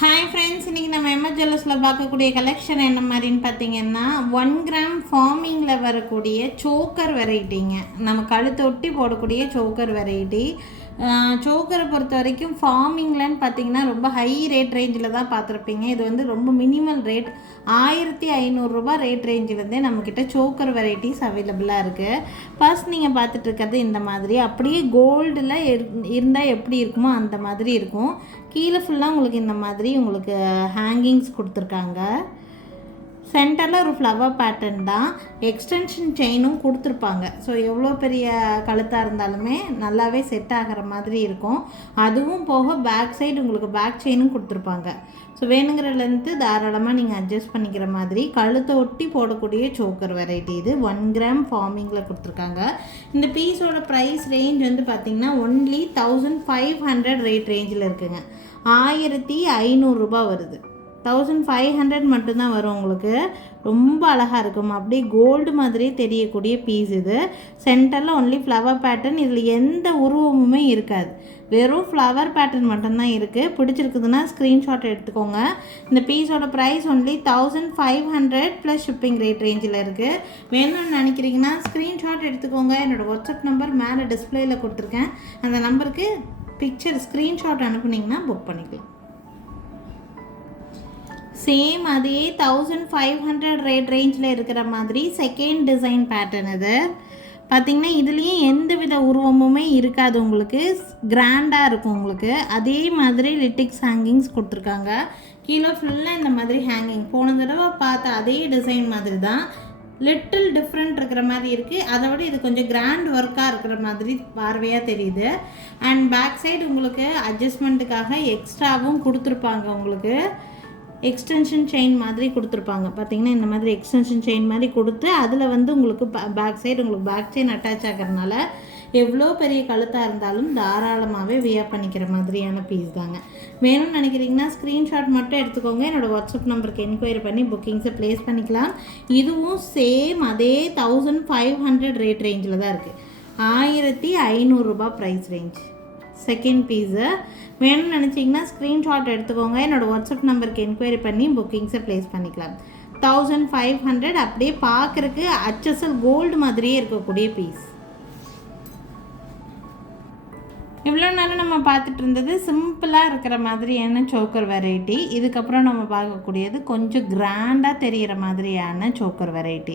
Hi friends, இன்றைக்கி நம்ம MS ஜுவல்லர்ஸில் பார்க்கக்கூடிய கலெக்ஷன் என்ன மாதிரின்னு பார்த்தீங்கன்னா 1 கிராம் ஃபார்மிங்கில் வரக்கூடிய சோக்கர் வெரைட்டிங்க. நம்ம கழுத்தை ஒட்டி போடக்கூடிய சோக்கர் வெரைட்டி. சோக்கரை பொறுத்த வரைக்கும் ஃபார்மிங்லன்னு பார்த்தீங்கன்னா ரொம்ப ஹை ரேட் ரேஞ்சில் தான் பார்த்துருப்பீங்க. இது வந்து ரொம்ப மினிமல் ரேட் 1500 ரேட் ரேஞ்சிலேருந்தே நம்மக்கிட்ட சோக்கர் வெரைட்டிஸ் அவைலபிளாக இருக்குது. ஃபர்ஸ்ட் நீங்கள் பார்த்துட்டு இருக்கிறது இந்த மாதிரி அப்படியே கோல்டில் இருந்தால் எப்படி இருக்குமோ அந்த மாதிரி இருக்கும். கீழே ஃபுல்லாக உங்களுக்கு இந்த மாதிரி உங்களுக்கு ஹேங்கிங்ஸ் கொடுத்துருக்காங்க. சென்டரில் ஒரு ஃப்ளவர் பேட்டர்ன் தான். எக்ஸ்டென்ஷன் செயினும் கொடுத்துருப்பாங்க. ஸோ எவ்வளோ பெரிய கழுத்தாக இருந்தாலுமே நல்லாவே செட் ஆகிற மாதிரி இருக்கும். அதுவும் போக பேக் சைடு உங்களுக்கு பேக் செயினும் கொடுத்துருப்பாங்க. ஸோ வேணுங்கிற லென்த்து தாராளமாக நீங்கள் அட்ஜஸ்ட் பண்ணிக்கிற மாதிரி கழுத்தை ஒட்டி போடக்கூடிய சோக்கர் வெரைட்டி இது 1 கிராம் ஃபார்மிங்கில் கொடுத்துருக்காங்க. இந்த பீஸோட ப்ரைஸ் ரேஞ்ச் வந்து பார்த்திங்கன்னா ஒன்லி 1500 ரேட் ரேஞ்சில் இருக்குங்க. 1500 வருது. 1500 மட்டும்தான் வரும் உங்களுக்கு. ரொம்ப அழகாக இருக்கும். அப்படியே கோல்டு மாதிரியே தெரியக்கூடிய பீஸ் இது. சென்டரில் ஒன்லி ஃப்ளவர் பேட்டர்ன். இதில் எந்த உருவமுமே இருக்காது. வெறும் ஃப்ளவர் பேட்டர்ன் மட்டும்தான் இருக்குது. பிடிச்சிருக்குதுன்னா ஸ்க்ரீன்ஷாட் எடுத்துக்கோங்க. இந்த பீஸோட price only 1500 plus shipping rate ரேஞ்சில் இருக்குது. வேணும்னு நினைக்கிறீங்கன்னா ஸ்க்ரீன்ஷாட் எடுத்துக்கோங்க. என்னோடய வாட்ஸ்அப் நம்பர் மேலே டிஸ்பிளேயில் கொடுத்துருக்கேன். அந்த நம்பருக்கு பிக்சர் ஸ்க்ரீன்ஷாட் அனுப்புனீங்கன்னா புக் பண்ணிக்கலாம். சேம் அதே 1500 ரேட் ரேஞ்சில் இருக்கிற மாதிரி செகண்ட் டிசைன் பேட்டர்ன் இது. பார்த்திங்கன்னா இதுலேயும் எந்த வித உருவமுமே இருக்காது. உங்களுக்கு கிராண்டாக இருக்கும். உங்களுக்கு அதே மாதிரி லிட்டிக்ஸ் ஹேங்கிங்ஸ் கொடுத்துருக்காங்க. கீழே ஃபுல்லாக இந்த மாதிரி ஹேங்கிங் போன தடவை பார்த்த அதே டிசைன் மாதிரி தான். லிட்டில் டிஃப்ரெண்ட் இருக்கிற மாதிரி இருக்குது. அதை விட இது கொஞ்சம் கிராண்ட் ஒர்க்காக இருக்கிற மாதிரி பார்வையாக தெரியுது. அண்ட் பேக் சைடு உங்களுக்கு அட்ஜஸ்ட்மெண்ட்டுக்காக எக்ஸ்ட்ராவும் கொடுத்துருப்பாங்க. உங்களுக்கு எக்ஸ்டென்ஷன் செயின் மாதிரி கொடுத்துருப்பாங்க. பார்த்தீங்கன்னா இந்த மாதிரி எக்ஸ்டென்ஷன் செயின் மாதிரி கொடுத்து அதில் வந்து உங்களுக்கு பேக் சைடு உங்களுக்கு பேக் செயின் அட்டாச் ஆகிறதுனால எவ்வளோ பெரிய கழுத்தாக இருந்தாலும் தாராளமாகவே வியர் பண்ணிக்கிற மாதிரியான பீஸ் தாங்க. வேணும்னு நினைக்கிறீங்கன்னா ஸ்க்ரீன்ஷாட் மட்டும் எடுத்துக்கோங்க. என்னோடய வாட்ஸ்அப் நம்பருக்கு என்கொயரி பண்ணி புக்கிங்ஸை ப்ளேஸ் பண்ணிக்கலாம். இதுவும் சேம் அதே 1500 ரேட் ரேஞ்சில் தான் இருக்குது. 1500 ப்ரைஸ் ரேஞ்ச். செகண்ட் பீஸு வேணும்னு நினச்சிங்கன்னா ஸ்க்ரீன்ஷாட் எடுத்துக்கோங்க. என்னோடய வாட்ஸ்அப் நம்பருக்கு என்கொயரி பண்ணி புக்கிங்ஸை ப்ளேஸ் பண்ணிக்கலாம். 1500 அப்படியே பார்க்குறக்கு HSL கோல்டு மாதிரியே இருக்கக்கூடிய பீஸ். இவ்வளோ நேரம் நம்ம பார்த்துட்டு இருந்தது சிம்பிளாக இருக்கிற மாதிரியான சோக்கர் வெரைட்டி. இதுக்கப்புறம் நம்ம பார்க்கக்கூடியது கொஞ்சம் கிராண்டாக தெரிகிற மாதிரியான சோக்கர் வெரைட்டி.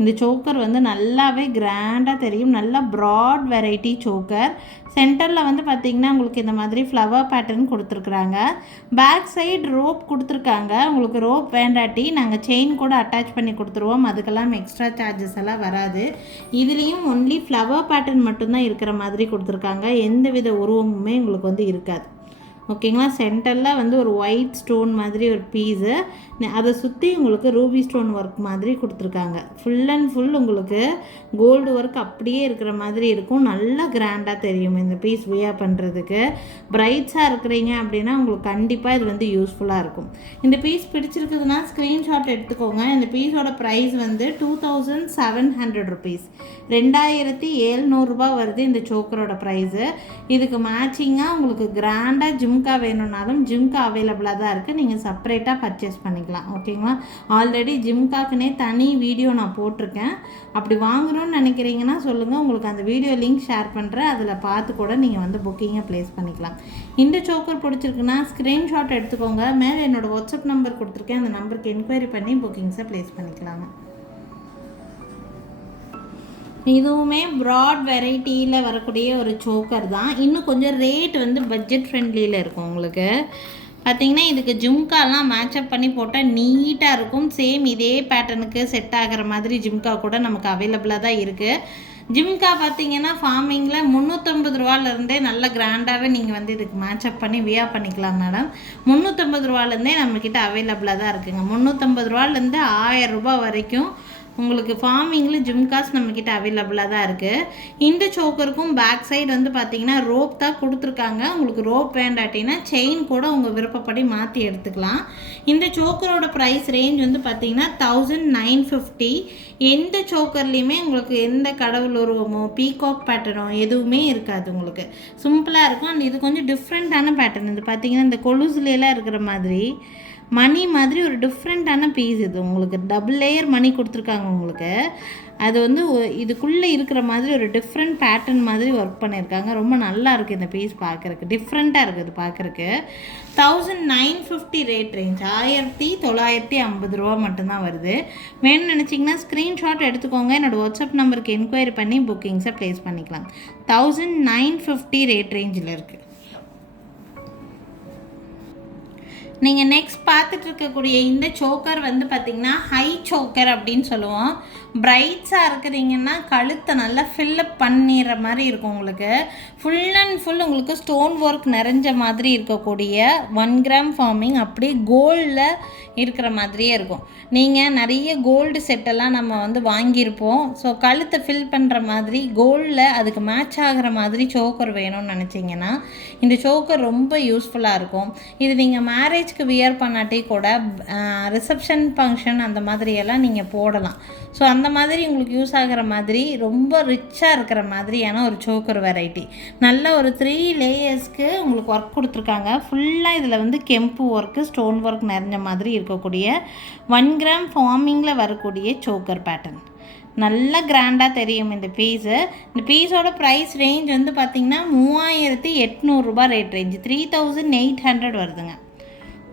இந்த சோக்கர் வந்து நல்லாவே கிராண்டாக தெரியும். நல்லா ப்ராட் வெரைட்டி சோக்கர். சென்டரில் வந்து பார்த்திங்கன்னா உங்களுக்கு இந்த மாதிரி ஃப்ளவர் பேட்டர்ன் கொடுத்துருக்குறாங்க. பேக் சைடு ரோப் கொடுத்துருக்காங்க. உங்களுக்கு ரோப் வேண்டாட்டி நாங்கள் செயின் கூட அட்டாச் பண்ணி கொடுத்துருவோம். அதுக்கெல்லாம் எக்ஸ்ட்ரா சார்ஜஸ் எல்லாம் வராது. இதுலேயும் ஒன்லி ஃப்ளவர் பேட்டர்ன் மட்டும்தான் இருக்கிற மாதிரி கொடுத்துருக்காங்க. எந்த வித உருவமுமே உங்களுக்கு வந்து இருக்காது. ஓகேங்களா. சென்டரில் வந்து ஒரு ஒயிட் ஸ்டோன் மாதிரி ஒரு பீஸு, அதை சுற்றி உங்களுக்கு ரூபி ஸ்டோன் ஒர்க் மாதிரி கொடுத்துருக்காங்க. ஃபுல் அண்ட் ஃபுல் உங்களுக்கு கோல்டு ஒர்க் அப்படியே இருக்கிற மாதிரி இருக்கும். நல்லா கிராண்டாக தெரியும் இந்த பீஸ் வியர் பண்ணுறதுக்கு. பிரைட்ஸாக இருக்கிறீங்க அப்படின்னா உங்களுக்கு கண்டிப்பாக இது வந்து யூஸ்ஃபுல்லாக இருக்கும். இந்த பீஸ் பிடிச்சிருக்குதுன்னா ஸ்க்ரீன்ஷாட் எடுத்துக்கோங்க. இந்த பீஸோட ப்ரைஸ் வந்து 2700 ருபீஸ். 2700 வருது இந்த சோக்கரோட ப்ரைஸு. இதுக்கு மேட்சிங்காக உங்களுக்கு கிராண்டாக ஜிம்கா வேணும்னாலும் ஜிம்கா அவைலபிளாக தான் இருக்குது. நீங்கள் செப்பரேட்டாக பர்ச்சேஸ் பண்ணிக்கலாம். ஓகேங்களா. ஆல்ரெடி ஜிம்காக்குனே தனி வீடியோ நான் போட்டிருக்கேன். அப்படி வாங்கணும்னு நினைக்கிறீங்கன்னா சொல்லுங்கள். உங்களுக்கு அந்த வீடியோ லிங்க் ஷேர் பண்ணுறேன். அதில் பார்த்து கூட நீங்கள் வந்து புக்கிங்கை ப்ளேஸ் பண்ணிக்கலாம். இந்த சோக்கர் பிடிச்சிருக்குன்னா ஸ்க்ரீன்ஷாட் எடுத்துக்கோங்க. மேலே என்னோடய வாட்ஸ்அப் நம்பர் கொடுத்துருக்கேன். அந்த நம்பருக்கு என்கொயரி பண்ணி புக்கிங்ஸை ப்ளேஸ் பண்ணிக்கலாங்க. இதுவுமே ப்ராட் வெரைட்டியில் வரக்கூடிய ஒரு சோக்கர் தான். இன்னும் கொஞ்சம் ரேட் வந்து பட்ஜெட் ஃப்ரெண்ட்லியில் இருக்கும். உங்களுக்கு பார்த்திங்கன்னா இதுக்கு ஜிம்காலாம் மேட்சப் பண்ணி போட்டால் நீட்டாக இருக்கும். சேம் இதே பேட்டர்னுக்கு செட் ஆகிற மாதிரி ஜிம்கா கூட நமக்கு அவைலபிளாக தான் இருக்குது. ஜிம்கா பார்த்திங்கன்னா ஃபார்மிங்கில் 350 நல்ல கிராண்டாகவே நீங்கள் வந்து இதுக்கு மேட்சப் பண்ணி வியர் பண்ணிக்கலாம் மேடம். 350 நம்மக்கிட்ட அவைலபிளாக தான் இருக்குங்க. 350 1000 வரைக்கும் உங்களுக்கு ஃபார்மிங்கில் ஜிம்காஸ் நம்மக்கிட்ட அவைலபிளாக தான் இருக்குது. இந்த சோக்கருக்கும் பேக் சைடு வந்து பார்த்திங்கன்னா ரோப் தான் கொடுத்துருக்காங்க. உங்களுக்கு ரோப் வேண்டாட்டினா செயின் கூட உங்கள் விருப்பப்படி மாற்றி எடுத்துக்கலாம். இந்த சோக்கரோட ப்ரைஸ் ரேஞ்ச் வந்து பார்த்திங்கன்னா 1950. எந்த சோக்கர்லேயுமே உங்களுக்கு எந்த கடவுள் உருவமோ பீகாக் பேட்டர்னோ எதுவுமே இருக்காது. உங்களுக்கு சிம்பிளாக இருக்கும். அண்ட் இது கொஞ்சம் டிஃப்ரெண்ட்டான பேட்டர்ன். இது பார்த்திங்கன்னா இந்த கொலுசுலாம் இருக்கிற மாதிரி மணி மாதிரி ஒரு டிஃப்ரெண்ட்டான பீஸ். இது உங்களுக்கு டபுள் லேயர் மணி கொடுத்துருக்காங்க. உங்களுக்கு அது வந்து இதுக்குள்ளே இருக்கிற மாதிரி ஒரு டிஃப்ரெண்ட் பேட்டர்ன் மாதிரி ஒர்க் பண்ணியிருக்காங்க. ரொம்ப நல்லா இருக்குது இந்த பீஸ் பார்க்குறக்கு. டிஃப்ரெண்ட்டாக இருக்குது இது பார்க்குறக்கு. 1950 ரேட் ரேஞ்ச், 1950 ரூபா மட்டும்தான் வருது. வேணும்னு நினச்சிங்கன்னா ஸ்க்ரீன்ஷாட் எடுத்துக்கோங்க. என்னோடய வாட்ஸ்அப் நம்பருக்கு என்கொயரி பண்ணி புக்கிங்ஸை ப்ளேஸ் பண்ணிக்கலாம். 1950 ரேட் ரேஞ்சில் இருக்குது. நீங்கள் நெக்ஸ்ட் பார்த்துட்டு இருக்கக்கூடிய இந்த சோக்கர் வந்து பார்த்திங்கன்னா ஹை சோக்கர் அப்படின்னு சொல்லுவோம். பிரைட்ஸாக இருக்கிறீங்கன்னா கழுத்தை நல்லா ஃபில்லப் பண்ணிடுற மாதிரி இருக்கும். உங்களுக்கு ஃபுல் அண்ட் ஃபுல் உங்களுக்கு ஸ்டோன் ஒர்க் நிறைஞ்ச மாதிரி இருக்கக்கூடிய 1 கிராம் ஃபார்மிங் அப்படியே கோல்டில் இருக்கிற மாதிரியே இருக்கும். நீங்கள் நிறைய கோல்டு செட்டெல்லாம் நம்ம வந்து வாங்கியிருப்போம். ஸோ கழுத்தை ஃபில் பண்ணுற மாதிரி கோல்டில் அதுக்கு மேட்ச் ஆகிற மாதிரி சோக்கர் வேணும்னு நினச்சிங்கன்னா இந்த சோக்கர் ரொம்ப யூஸ்ஃபுல்லாக இருக்கும். இது நீங்கள் மேரேஜ்க்கு வியர் பண்ணாட்டி கூட ரிசப்ஷன் ஃபங்க்ஷன் அந்த மாதிரியெல்லாம் நீங்கள் போடலாம். ஸோ அந்த மாதிரி உங்களுக்கு யூஸ் ஆகிற மாதிரி ரொம்ப ரிச்சாக இருக்கிற மாதிரியான ஒரு சோக்கர் வெரைட்டி. நல்ல ஒரு 3 லேயர்ஸ்க்கு உங்களுக்கு ஒர்க் கொடுத்துருக்காங்க. ஃபுல்லாக இதில் வந்து கெம்பு ஒர்க்கு ஸ்டோன் ஒர்க் நிறைஞ்ச மாதிரி இருக்கக்கூடிய 1 கிராம் ஃபார்மிங்கில் வரக்கூடிய சோக்கர் பேட்டர்ன். நல்லா கிராண்டாக தெரியும் இந்த பீஸு. இந்த பீஸோட ப்ரைஸ் ரேஞ்ச் வந்து பார்த்திங்கன்னா 3800 ரூபா ரேட் ரேஞ்சு. 3800 வருதுங்க.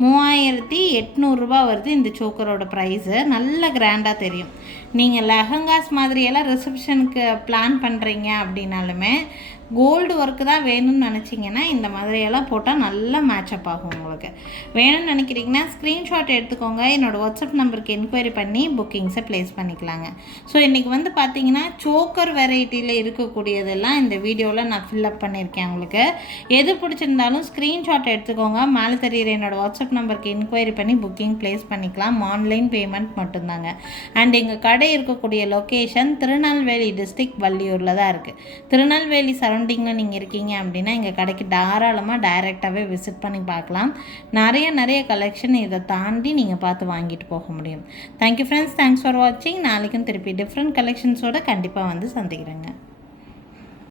3800 ரூபா வருது இந்த சோக்கரோட ப்ரைஸு. நல்ல கிராண்டாக தெரியும். நீங்கள் லெஹங்காஸ் மாதிரியெல்லாம் ரிசப்ஷனுக்கு பிளான் பண்ணுறீங்க அப்படின்னாலுமே கோல்டு ஒர்க்கு தான் வேணும்னு நினச்சிங்கன்னா இந்த மாதிரியெல்லாம் போட்டால் நல்லா மேட்சப் ஆகும். உங்களுக்கு வேணும்னு நினைக்கிறீங்கன்னா ஸ்க்ரீன்ஷாட் எடுத்துக்கோங்க. என்னோடய வாட்ஸ்அப் நம்பருக்கு என்கொயரி பண்ணி புக்கிங்ஸை ப்ளேஸ் பண்ணிக்கலாங்க. ஸோ இன்றைக்கி வந்து பார்த்திங்கன்னா சோக்கர் வெரைட்டியில் இருக்கக்கூடியதெல்லாம் இந்த வீடியோவில் நான் ஃபில்லப் பண்ணியிருக்கேன். உங்களுக்கு எது பிடிச்சிருந்தாலும் ஸ்க்ரீன்ஷாட் எடுத்துக்கோங்க. மேலே தெரியுற என்னோடய வாட்ஸ்அப் நம்பருக்கு என்கொயரி பண்ணி புக்கிங் ப்ளேஸ் பண்ணிக்கலாம். ஆன்லைன் பேமெண்ட் மட்டும்தாங்க. அண்ட் எங்கள் கடை இருக்கக்கூடிய லொக்கேஷன் திருநெல்வேலி டிஸ்ட்ரிக்ட் வள்ளியூரில் தான் இருக்குது. திருநெல்வேலி சரௌண்டிங்கில் நீங்கள் இருக்கீங்க அப்படின்னா எங்கள் கடைக்கு தாராளமாக டைரெக்டாகவே விசிட் பண்ணி பார்க்கலாம். நிறைய கலெக்ஷன் இதை தாண்டி நீங்கள் பார்த்து வாங்கிட்டு போக முடியும். தேங்க்யூ ஃப்ரெண்ட்ஸ், தேங்க்ஸ் ஃபார் வாட்சிங். நாளைக்கும் திருப்பி டிஃப்ரெண்ட் கலெக்ஷன்ஸோடு கண்டிப்பாக வந்து சந்திக்கிறேங்க.